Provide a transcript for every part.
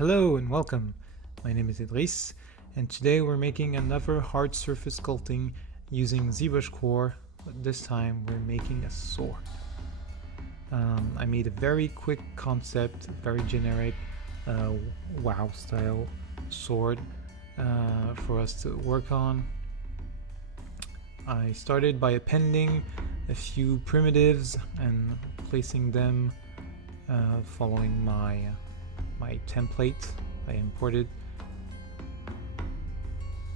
Hello and welcome. My name is Idris, and today we're making another hard surface sculpting using ZbrushCore, but this time we're making a sword. I made a very quick concept, very generic WoW style sword for us to work on. I started by appending a few primitives and placing them following my template I imported.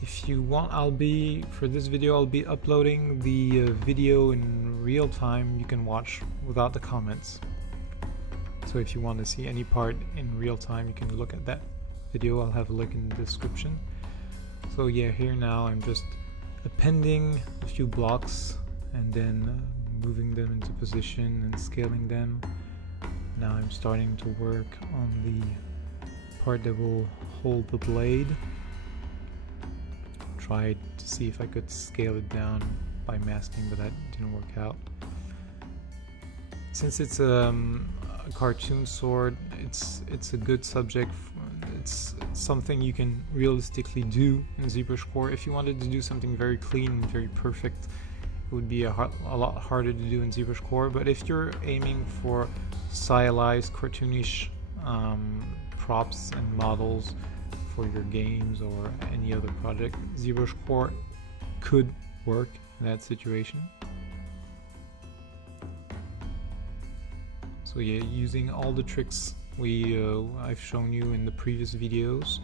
If you want, for this video I'll be uploading the video in real time. You can watch without the comments. So if you want to see any part in real time, you can look at that video. I'll have a link in the description. So yeah, here now I'm just appending a few blocks and then moving them into position and scaling them. Now I'm starting to work on the part that will hold the blade. Tried to see if I could scale it down by masking, but that didn't work out. Since it's a cartoon sword, it's a good subject. It's something you can realistically do in ZbrushCore. If you wanted to do something very clean and very perfect, it would be a lot harder to do in ZbrushCore. But if you're aiming for stylized, cartoonish props and models for your games or any other project, ZbrushCore could work in that situation. So yeah, using all the tricks I've shown you in the previous videos,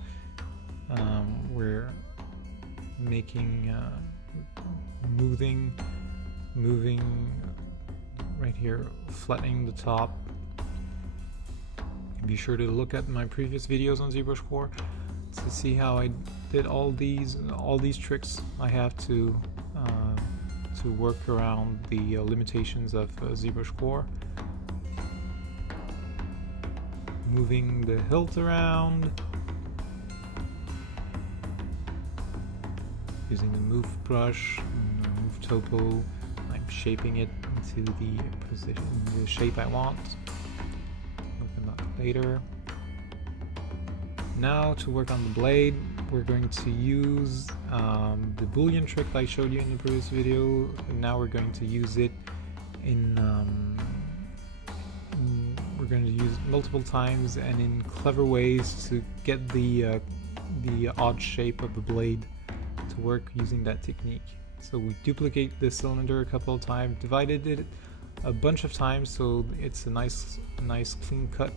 we're making moving right here, flattening the top. Be sure to look at my previous videos on ZbrushCore to see how I did all these tricks. I have to work around the limitations of ZbrushCore. Moving the hilt around, using the move brush, move topo. I'm shaping it into the position, the shape I want. Look at that later. Now to work on the blade, we're going to use the boolean trick I showed you in the previous video, and now we're going to use it we're going to use it multiple times and in clever ways to get the odd shape of the blade to work using that technique. So we duplicate the cylinder a couple of times, divided it a bunch of times so it's a nice clean cut,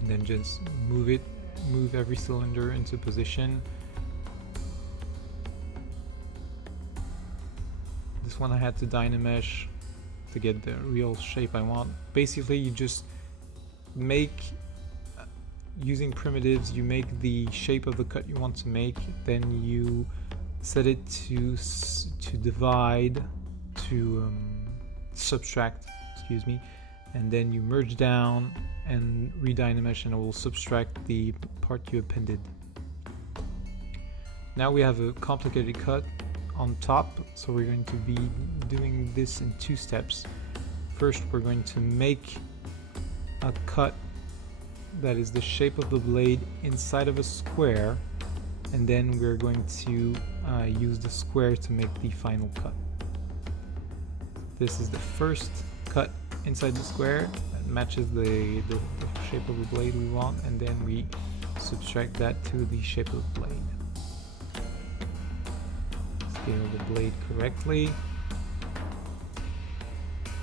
and then just move every cylinder into position. This one I had to dynamesh to get the real shape I want. Basically, you just make, using primitives, you make the shape of the cut you want to make, then you set it to divide, to subtract, excuse me, and then you merge down and redynamesh, and it will subtract the part you appended. Now we have a complicated cut on top, so we're going to be doing this in two steps. First, we're going to make a cut that is the shape of the blade inside of a square, and then we're going to use the square to make the final cut. This is the first cut inside the square that matches the shape of the blade we want, and then we subtract that to the shape of the blade. Scale the blade correctly,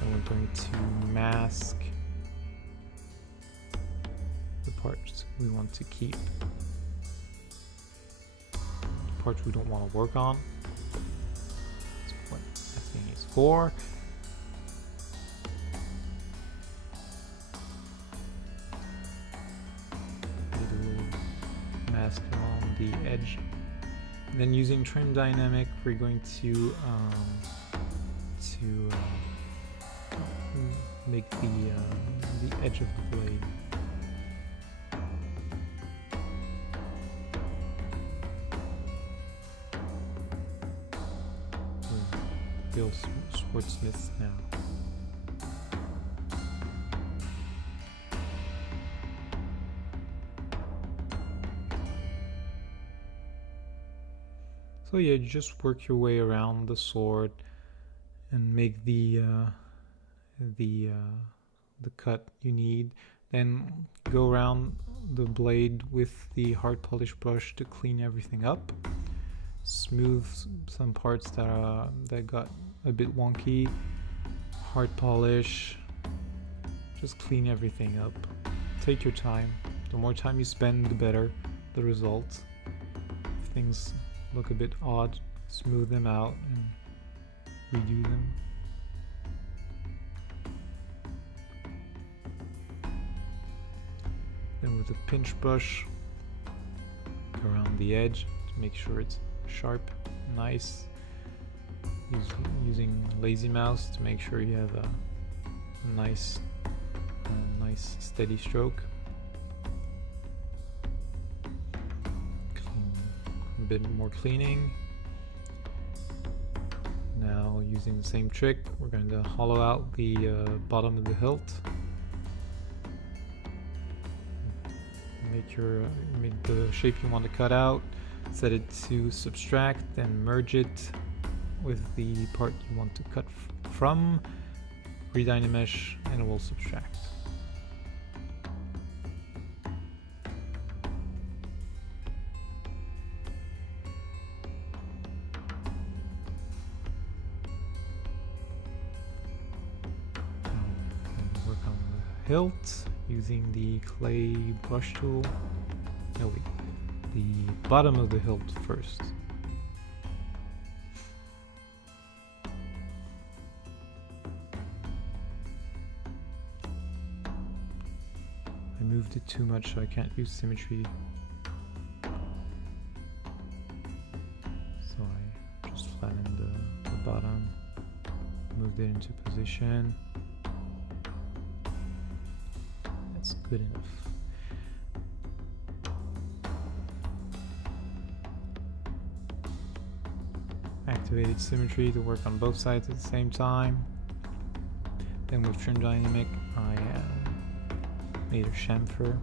and we're going to mask the parts we want to keep, the parts we don't want to work on. That's what that thing is for. Mask on the edge. And then using trim dynamic, we're going to make the edge of the blade. Real swordsmiths now. So yeah, you just work your way around the sword and make the cut you need. Then go around the blade with the hard polish brush to clean everything up. Smooth some parts that got a bit wonky. Hard polish. Just clean everything up. Take your time. The more time you spend, the better the result. If things look a bit odd, smooth them out and redo them. Then with a pinch brush, go around the edge to make sure it's sharp, nice. Using lazy mouse to make sure you have a nice steady stroke. A bit more cleaning. Now using the same trick, we're going to hollow out the bottom of the hilt. Make the shape you want to cut out. Set it to subtract, then merge it with the part you want to cut from. Redynamesh, and it will subtract. Work on the hilt using the clay brush tool. No, wait, the bottom of the hilt first. I moved it too much, so I can't use symmetry. So I just flattened the bottom, moved it into position. That's good enough. Activated symmetry to work on both sides at the same time. Then with trim dynamic, I made a chamfer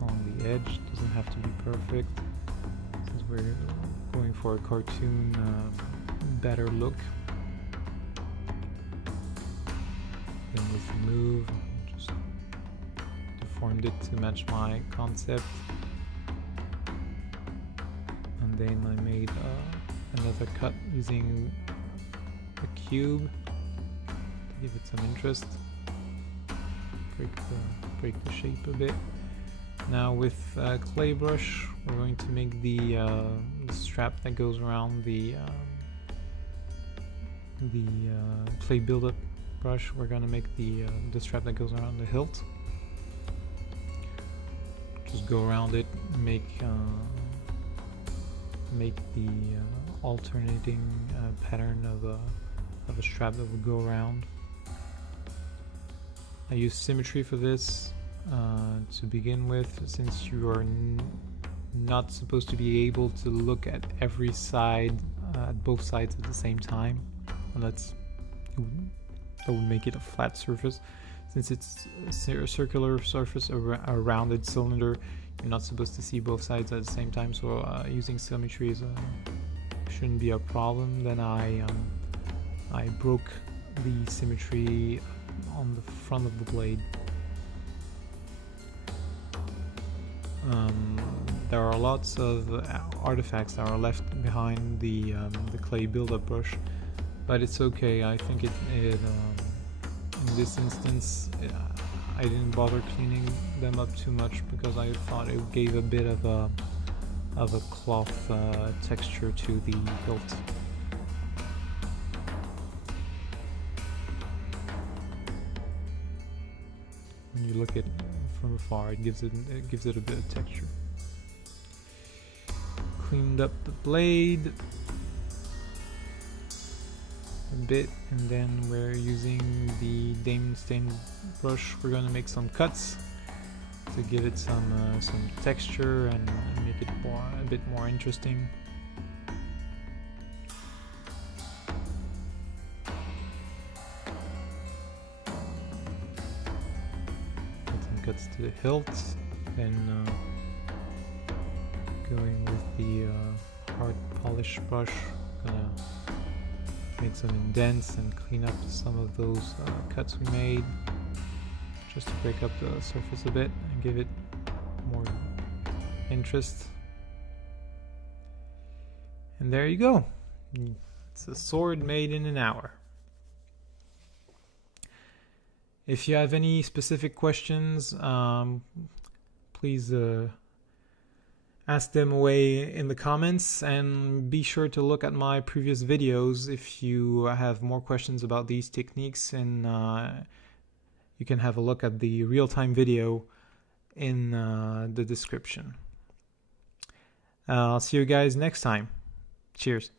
on the edge. Doesn't have to be perfect since we're going for a cartoon better look. Then with remove, just deformed it to match my concept. And then I made another cut using a cube to give it some interest. Break the shape a bit. Now with clay brush, we're going to make the strap that goes around the clay buildup brush. We're going to make the strap that goes around the hilt. Just go around it, make the alternating pattern of a strap that would go around. I use symmetry for this to begin with, since you are not supposed to be able to look at every side, at both sides at the same time. And that would make it a flat surface. Since it's a circular surface, a rounded cylinder, you're not supposed to see both sides at the same time. So using symmetry shouldn't be a problem. Then I broke the symmetry on the front of the blade. There are lots of artifacts that are left behind the clay buildup brush, but it's okay. I think in this instance I didn't bother cleaning them up too much because I thought it gave a bit of a cloth texture to the hilt. When you look at it from afar, it gives it a bit of texture. Cleaned up the blade a bit, and then we're using the Damon stain brush. We're going to make some cuts to give it some texture and make it a bit more interesting. Cuts to the hilt, then going with the hard polish brush. Gonna make some indents and clean up some of those cuts we made, just to break up the surface a bit and give it more interest. And there you go. It's a sword made in an hour. If you have any specific questions, please ask them away in the comments, and be sure to look at my previous videos if you have more questions about these techniques, and you can have a look at the real-time video in the description. I'll see you guys next time. Cheers.